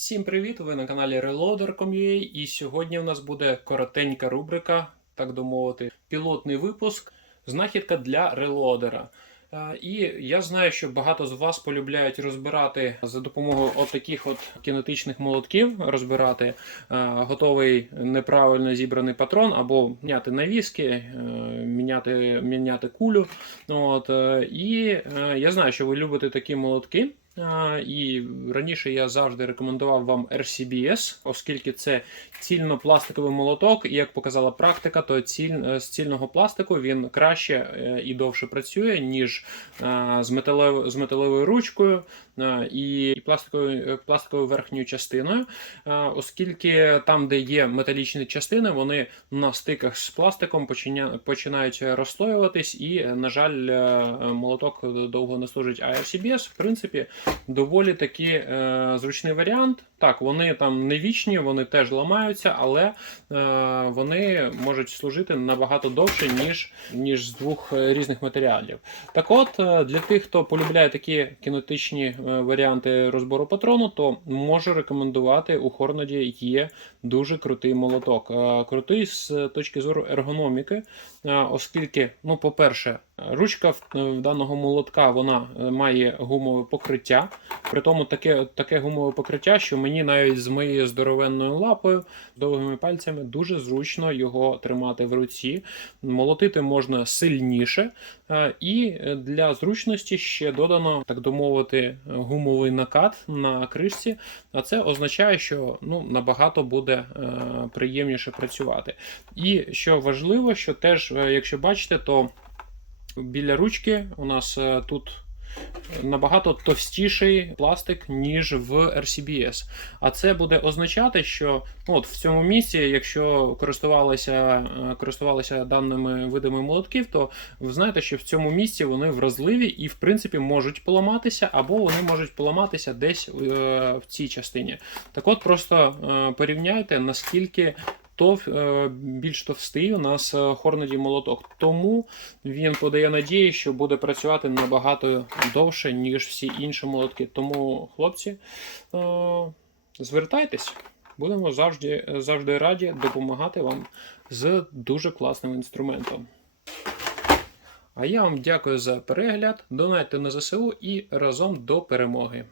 Всім привіт! Ви на каналі Reloader.com.ua і сьогодні у нас буде коротенька рубрика, так би мовити, пілотний випуск, знахідка для релодера. Е, І я знаю, що багато з вас полюбляють розбирати за допомогою от таких от кінетичних молотків, розбирати е, готовий неправильно зібраний патрон або міняти навіски, е, міняти, міняти кулю. От, і я знаю, що ви любите такі молотки. І раніше я завжди рекомендував вам RCBS, оскільки це цільно-пластиковий молоток, і як показала практика, то ціль, е, з цільного пластику він краще е, і довше працює, ніж е, з, металев, з металевою ручкою і пластиковою, пластиковою верхньою частиною, оскільки там, де є металічні частини, вони на стиках з пластиком починають розслоюватись, і, на жаль, молоток довго не служить. А RCBS, в принципі, доволі таки е, зручний варіант. Так, вони там не вічні, вони теж ламаються, але е, вони можуть служити набагато довше, ніж, ніж з двох е, різних матеріалів. Так от, е, для тих, хто полюбляє такі кінетичні е, варіанти розбору патрону, то можу рекомендувати у Хорнаді є дуже крутий молоток. Крутий з точки зору ергономіки, оскільки, ну, по-перше, ручка в даного молотка вона е, має гумове покриття. При тому таке, таке гумове покриття, що мені навіть з моєю здоровенною лапою, довгими пальцями, дуже зручно його тримати в руці. Молотити можна сильніше, е, і для зручності ще додано, так би мовити, гумовий накат на кришці. А це означає, що ну, набагато буде е, приємніше працювати. І що важливо, що теж, е, якщо бачите, то біля ручки у нас е, тут набагато товстіший пластик, ніж в RCBS. А це буде означати, що ну, от в цьому місці, якщо користувалися, е, користувалися даними видами молотків, то ви знаєте, що в цьому місці вони вразливі і, в принципі, можуть поламатися, або вони можуть поламатися десь е, в цій частині. Так от, просто е, порівняйте, наскільки тов, е, більш товстий у нас е, Хорнеді молоток. Тому він подає надії, що буде працювати набагато довше, ніж всі інші молотки. Тому, хлопці, е, звертайтесь, будемо завжди, завжди раді допомагати вам з дуже класним інструментом. А я вам дякую за перегляд. Донайте на ЗСУ і разом до перемоги.